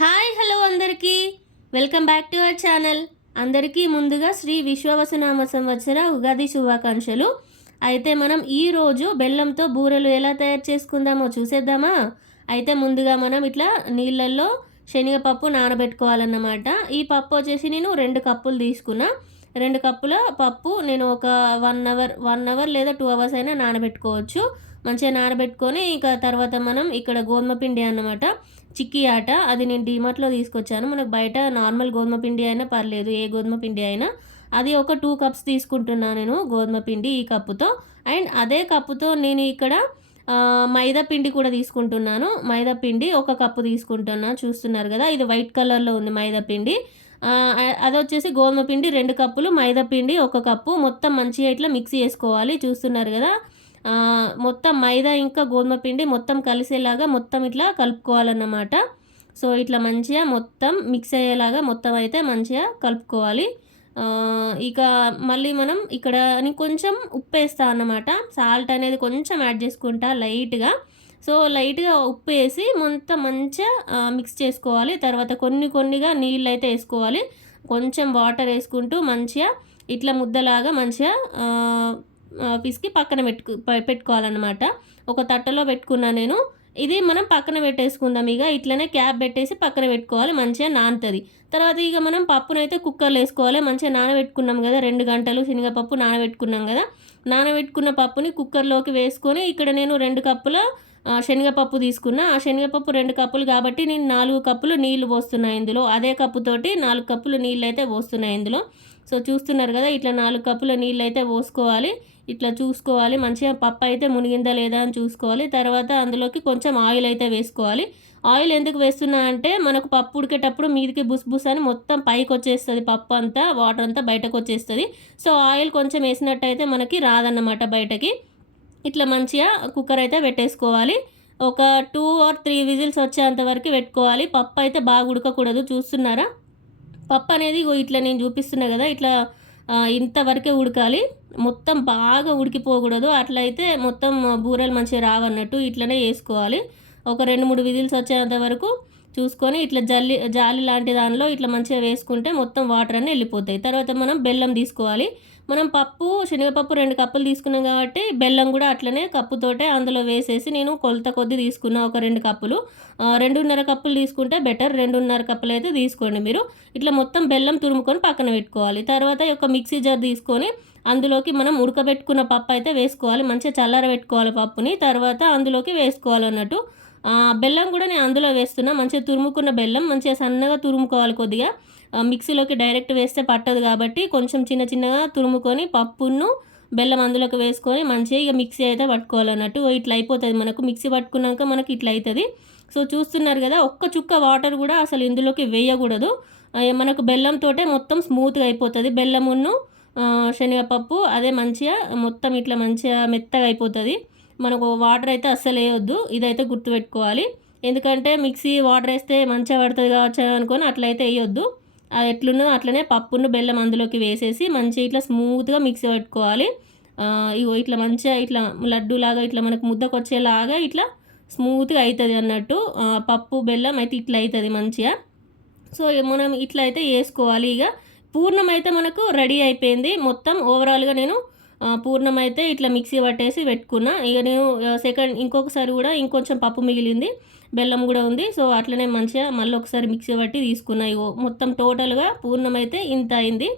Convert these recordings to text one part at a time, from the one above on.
Hi hello అందరికీ welcome back to our channel. అందరికీ ముందుగా శ్రీ విశ్వవసునామ సంవత్సర ఉగాది శుభాకాంక్షలు. అయితే మనం ఈరోజు బెల్లంతో బూరెలు ఎలా తయారు చేసుకుందామో చూసేద్దామా? అయితే ముందుగా మనం ఇట్లా నీళ్ళల్లో శనగపప్పు నానబెట్టుకోవాలన్నమాట. ఈ పప్పు వచ్చేసి నేను 2 కప్పులు తీసుకున్నా. 2 కప్పుల పప్పు నేను ఒక 1 అవర్ లేదా 2 అవర్స్ అయినా నానబెట్టుకోవచ్చు. మంచిగా నానబెట్టుకొని ఇక తర్వాత మనం ఇక్కడ గోధుమ పిండి అన్నమాట, చిక్కీ ఆట. అది నేను డీమార్ట్‌లో తీసుకొచ్చాను. మనకు బయట నార్మల్ గోధుమ పిండి అయినా పర్లేదు, ఏ గోధుమ పిండి అయినా. అది ఒక 2 కప్స్ తీసుకుంటున్నా నేను గోధుమ పిండి ఈ కప్పుతో. అండ్ అదే కప్పుతో నేను ఇక్కడ మైదా పిండి కూడా తీసుకుంటున్నాను. మైదా పిండి 1 కప్పు తీసుకుంటున్నా. చూస్తున్నారు కదా, ఇది వైట్ కలర్‌లో ఉంది మైదా పిండి. అదొచ్చేసి గోధుమ పిండి 2 కప్పులు, మైదా పిండి 1 కప్పు. మొత్తం మంచిగా ఇట్లా మిక్స్ చేసుకోవాలి. చూస్తున్నారు కదా, మొత్తం మైదా ఇంకా గోధుమ పిండి మొత్తం కలిసేలాగా మొత్తం ఇట్లా కలుపుకోవాలన్నమాట. సో ఇట్లా మంచిగా మొత్తం మిక్స్ అయ్యేలాగా మొత్తం అయితే మంచిగా కలుపుకోవాలి. ఇక మళ్ళీ మనం ఇక్కడ నేను కొంచెం ఉప్పేస్తా అన్నమాట. సాల్ట్ అనేది కొంచెం యాడ్ చేసుకుంటా లైట్‌గా. సో లైట్‌గా ఉప్పు వేసి మొత్తం మంచిగా మిక్స్ చేసుకోవాలి. తర్వాత కొన్ని కొన్నిగా నీళ్ళైతే వేసుకోవాలి. కొంచెం వాటర్ వేసుకుంటూ మంచిగా ఇట్లా ముద్దలాగా మంచిగా పిసికి పక్కన పెట్టుకోవాలన్నమాట. ఒక తట్టలో పెట్టుకున్నా నేను. ఇది మనం పక్కన పెట్టేసుకుందాం. ఇక ఇట్లనే క్యాప్ పెట్టేసి పక్కన పెట్టుకోవాలి. మంచిగా నానుతుంది. తర్వాత ఇక మనం పప్పునైతే కుక్కర్లో వేసుకోవాలి. మంచిగా నానబెట్టుకున్నాం కదా, 2 గంటలు శనగపప్పు నానబెట్టుకున్నాం కదా. నానబెట్టుకున్న పప్పుని కుక్కర్లోకి వేసుకొని ఇక్కడ నేను 2 కప్పుల శనగపప్పు తీసుకున్నా. ఆ శనగపప్పు 2 కప్పులు కాబట్టి నేను 4 కప్పులు నీళ్లు పోస్తున్నా ఇందులో. అదే కప్పుతోటి 4 కప్పులు నీళ్ళైతే పోస్తున్నా ఇందులో. సో చూస్తున్నారు కదా, ఇట్లా 4 కప్పుల నీళ్ళైతే పోసుకోవాలి. ఇట్లా చూసుకోవాలి మంచిగా పప్పు అయితే మునిగిందా లేదా అని చూసుకోవాలి. తర్వాత అందులోకి కొంచెం ఆయిల్ అయితే వేసుకోవాలి. ఆయిల్ ఎందుకు వేస్తున్నా అంటే మనకు పప్పు ఉడికేటప్పుడు మీదికి బుస్ బుస్ అని మొత్తం పైకి వచ్చేస్తుంది, పప్పు అంతా వాటర్ అంతా బయటకు వచ్చేస్తుంది. సో ఆయిల్ కొంచెం వేసినట్టయితే మనకి రాదన్నమాట బయటకి. ఇట్లా మంచిగా కుక్కర్ అయితే పెట్టేసుకోవాలి. ఒక 2 or 3 విజిల్స్ వచ్చేంత వరకు పెట్టుకోవాలి. పప్పు అయితే బాగా ఉడకకూడదు. చూస్తున్నారా, పప్పు అనేది ఇగో ఇట్లా నేను చూపిస్తున్నా కదా, ఇట్లా ఇంతవరకే ఉడకాలి. మొత్తం బాగా ఉడికిపోకూడదు. అట్లయితే మొత్తం బూరెలు మంచిగా రావన్నట్టు. ఇట్లనే వేసుకోవాలి. ఒక 2, 3 విజిల్స్ వచ్చేంత వరకు చూసుకొని ఇట్లా జాలి లాంటి దానిలో ఇట్లా మంచిగా వేసుకుంటే మొత్తం వాటర్ అన్నీ వెళ్ళిపోతాయి. తర్వాత మనం బెల్లం తీసుకోవాలి. మనం శనగపప్పు 2 కప్పులు తీసుకున్నాం కాబట్టి బెల్లం కూడా అట్లనే కప్పుతోటే అందులో వేసేసి నేను కొలత కొద్దీ తీసుకున్నా. ఒక 2 కప్పులు, 2.5 కప్పులు తీసుకుంటే బెటర్. 2.5 కప్పులు అయితే తీసుకోండి మీరు. ఇట్లా మొత్తం బెల్లం తురుముకొని పక్కన పెట్టుకోవాలి. తర్వాత ఒక మిక్సీ జార్ తీసుకొని అందులోకి మనం ఉడకబెట్టుకున్న పప్పు అయితే వేసుకోవాలి. మంచిగా చల్లారబెట్టుకోవాలి పప్పుని. తర్వాత అందులోకి వేసుకోవాలన్నట్టు. బెల్లం కూడా నేను అందులో వేస్తున్నా. మంచిగా తురుముకున్న బెల్లం మంచిగా సన్నగా తురుముకోవాలి కొద్దిగా. మిక్సీలోకి డైరెక్ట్ వేస్తే పట్టదు కాబట్టి కొంచెం చిన్న చిన్నగా తురుముకొని పప్పును బెల్లం అందులోకి వేసుకొని మంచిగా ఇక మిక్సీ అయితే పట్టుకోవాలన్నట్టు. ఇట్లా అయిపోతుంది మనకు. మిక్సీ పట్టుకున్నాక మనకి ఇట్లా అవుతుంది. సో చూస్తున్నారు కదా, ఒక్క చుక్క వాటర్ కూడా అసలు ఇందులోకి వేయకూడదు. మనకు బెల్లంతోటే మొత్తం స్మూత్గా అయిపోతుంది. బెల్లమును శనగపప్పు అదే మంచిగా మొత్తం ఇట్లా మంచిగా మెత్తగా అయిపోతుంది. మనకు వాటర్ అయితే అస్సలు వేయొద్దు. ఇదైతే గుర్తుపెట్టుకోవాలి. ఎందుకంటే మిక్సీ వాటర్ వేస్తే మంచిగా పడుతుంది కావచ్చు అనుకొని అట్లయితే వేయొద్దు. అది ఎట్లున్నో అట్లనే పప్పును బెల్లం అందులోకి వేసేసి మంచిగా ఇట్లా స్మూత్గా మిక్సీ పెట్టుకోవాలి. ఇగో ఇట్లా మంచిగా ఇట్లా లడ్డూలాగా ఇట్లా మనకు ముద్దకు వచ్చేలాగా ఇట్లా స్మూత్గా అవుతుంది అన్నట్టు. పప్పు బెల్లం అయితే ఇట్లా అవుతుంది మంచిగా. సో మనం ఇట్లా అయితే వేసుకోవాలి. ఇక పూర్ణం అయితే మనకు రెడీ అయిపోయింది. మొత్తం ఓవరాల్గా నేను పూర్ణం అయితే ఇట్లా మిక్సీ పట్టేసి పెట్టుకున్నా. ఇక నేను ఇంకొకసారి కూడా ఇంకొంచెం పప్పు మిగిలింది, బెల్లం కూడా ఉంది. సో అట్లనే మంచిగా మళ్ళీ ఒకసారి మిక్సీ పట్టి తీసుకున్నా. ఇగో మొత్తం టోటల్గా పూర్ణం అయితే ఇంత అయింది.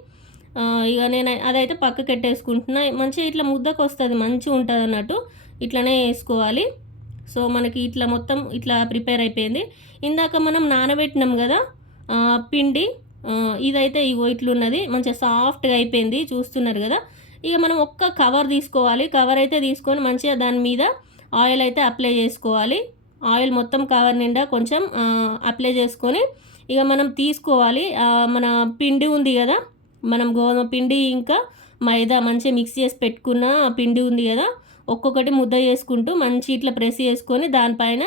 ఇక నేను అదైతే పక్కకి పెట్టేసుకుంటున్నా. మంచిగా ఇట్లా ముద్దకు వస్తుంది, మంచిగా ఉంటుంది అన్నట్టు. ఇట్లనే వేసుకోవాలి. సో మనకి ఇట్లా మొత్తం ఇట్లా ప్రిపేర్ అయిపోయింది. ఇందాక మనం నానబెట్టినాం కదా పిండి, ఇదైతే ఇగో ఇట్లున్నది మంచిగా సాఫ్ట్గా అయిపోయింది. చూస్తున్నారు కదా. ఇక మనం ఒక్క కవర్ తీసుకోవాలి. కవర్ అయితే తీసుకొని మంచిగా దాని మీద ఆయిల్ అయితే అప్లై చేసుకోవాలి. ఆయిల్ మొత్తం కవర్ నిండా కొంచెం అప్లై చేసుకొని ఇక మనం తీసుకోవాలి. మన పిండి ఉంది కదా, మనం గోధుమ పిండి ఇంకా మైదా మంచిగా మిక్స్ చేసి పెట్టుకున్న పిండి ఉంది కదా, ఒక్కొక్కటి ముద్ద చేసుకుంటూ మంచి ఇట్లా ప్రెస్ చేసుకొని దానిపైన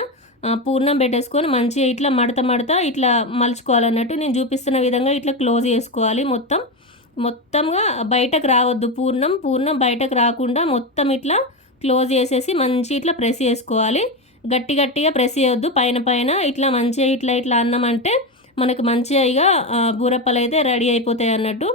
పూర్ణం పెట్టేసుకొని మంచిగా ఇట్లా మడత ఇట్లా మలుచుకోవాలన్నట్టు. నేను చూపిస్తున్న విధంగా ఇట్లా క్లోజ్ చేసుకోవాలి. మొత్తంగా బయటకు రావద్దు. పూర్ణం బయటకు రాకుండా మొత్తం ఇట్లా క్లోజ్ చేసేసి మంచి ఇట్లా ప్రెస్ చేసుకోవాలి. గట్టిగా ప్రెస్ చేయొద్దు. పైన ఇట్లా మంచిగా ఇట్లా అన్నామంటే మనకు మంచిగా ఇక బూరప్పలు అయితే రెడీ అయిపోతాయి అన్నట్టు.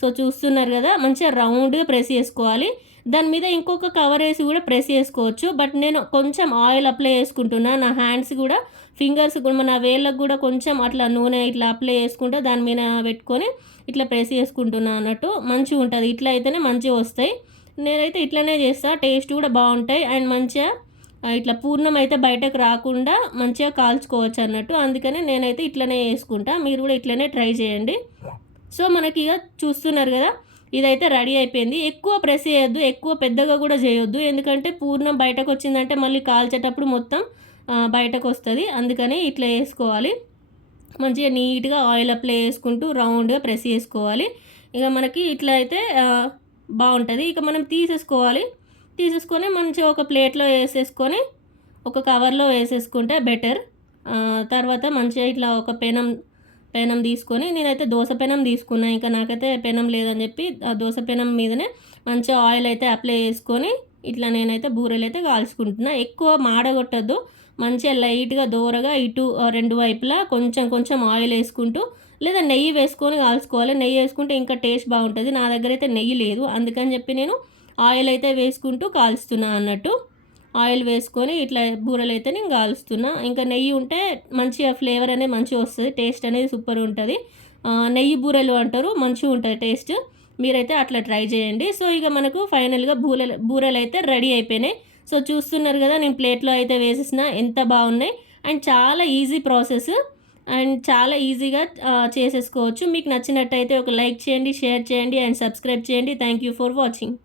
సో చూస్తున్నారు కదా, మంచిగా రౌండ్గా ప్రెస్ చేసుకోవాలి. దాని మీద ఇంకొక కవర్ వేసి కూడా ప్రెస్ చేసుకోవచ్చు. బట్ నేను కొంచెం ఆయిల్ అప్లై చేసుకుంటున్నా. నా హ్యాండ్స్ కూడా, ఫింగర్స్ కూడా, నా వేళ్ళకు కూడా కొంచెం అట్లా నూనె ఇట్లా అప్లై చేసుకుంటూ దాని మీద పెట్టుకొని ఇట్లా ప్రెస్ చేసుకుంటున్నా అన్నట్టు. మంచిగా ఉంటుంది. ఇట్లా అయితేనే మంచిగా వస్తాయి. నేనైతే ఇట్లనే చేస్తాను. టేస్ట్ కూడా బాగుంటాయి. అండ్ మంచిగా ఇట్లా పూర్ణం అయితే బయటకు రాకుండా మంచిగా కాల్చుకోవచ్చు అన్నట్టు. అందుకనే నేనైతే ఇట్లనే చేసుకుంటా. మీరు కూడా ఇట్లనే ట్రై చేయండి. సో మనకి ఇక చూస్తున్నారు కదా, ఇదైతే రెడీ అయిపోయింది. ఎక్కువ ప్రెస్ చేయొద్దు, ఎక్కువ పెద్దగా కూడా చేయొద్దు. ఎందుకంటే పూర్ణం బయటకు వచ్చిందంటే మళ్ళీ కాల్చేటప్పుడు మొత్తం బయటకు వస్తుంది. అందుకని ఇట్లా వేసుకోవాలి. మంచిగా నీట్గా ఆయిల్ అప్లై చేసుకుంటూ రౌండ్గా ప్రెస్ చేసుకోవాలి. ఇక మనకి ఇట్లా అయితే బాగుంటుంది. ఇక మనం తీసేసుకొని మంచిగా ఒక ప్లేట్లో వేసేసుకొని ఒక కవర్లో వేసేసుకుంటే బెటర్. తర్వాత మంచిగా ఇట్లా ఒక పెనం తీసుకొని, నేనైతే దోశ పెనం తీసుకున్నా. ఇంకా నాకైతే పెనం లేదని చెప్పి ఆ దోశ పెనం మీదనే మంచిగా ఆయిల్ అయితే అప్లై చేసుకొని ఇట్లా నేనైతే బూరెలు అయితే కాల్చుకుంటున్నా. ఎక్కువ మాడగొట్టద్దు, మంచిగా లైట్గా దోరగా ఇటు రెండు వైపులా కొంచెం ఆయిల్ వేసుకుంటూ లేదా నెయ్యి వేసుకొని కాల్చుకోవాలి. నెయ్యి వేసుకుంటే ఇంకా టేస్ట్ బాగుంటుంది. నా దగ్గర అయితే నెయ్యి లేదు, అందుకని చెప్పి నేను ఆయిల్ అయితే వేసుకుంటూ కాల్చుతున్నా అన్నట్టు. ఆయిల్ వేసుకొని ఇట్లా బూరెలు అయితే నేను కాలుస్తున్నా. ఇంకా నెయ్యి ఉంటే మంచిగా ఫ్లేవర్ అనేది మంచిగా వస్తుంది, టేస్ట్ అనేది సూపర్ ఉంటుంది. నెయ్యి బూరెలు అంటారు, మంచిగా ఉంటుంది టేస్ట్. మీరైతే అట్లా ట్రై చేయండి. సో ఇక మనకు ఫైనల్గా బూరెలు అయితే రెడీ అయిపోయినాయి. సో చూస్తున్నారు కదా, నేను ప్లేట్లో అయితే వేసేసిన, ఎంత బాగున్నాయి. అండ్ చాలా ఈజీ ప్రాసెస్ అండ్ చాలా ఈజీగా చేసేసుకోవచ్చు. మీకు నచ్చినట్టయితే ఒక లైక్ చేయండి, షేర్ చేయండి అండ్ సబ్స్క్రైబ్ చేయండి. Thank you for watching.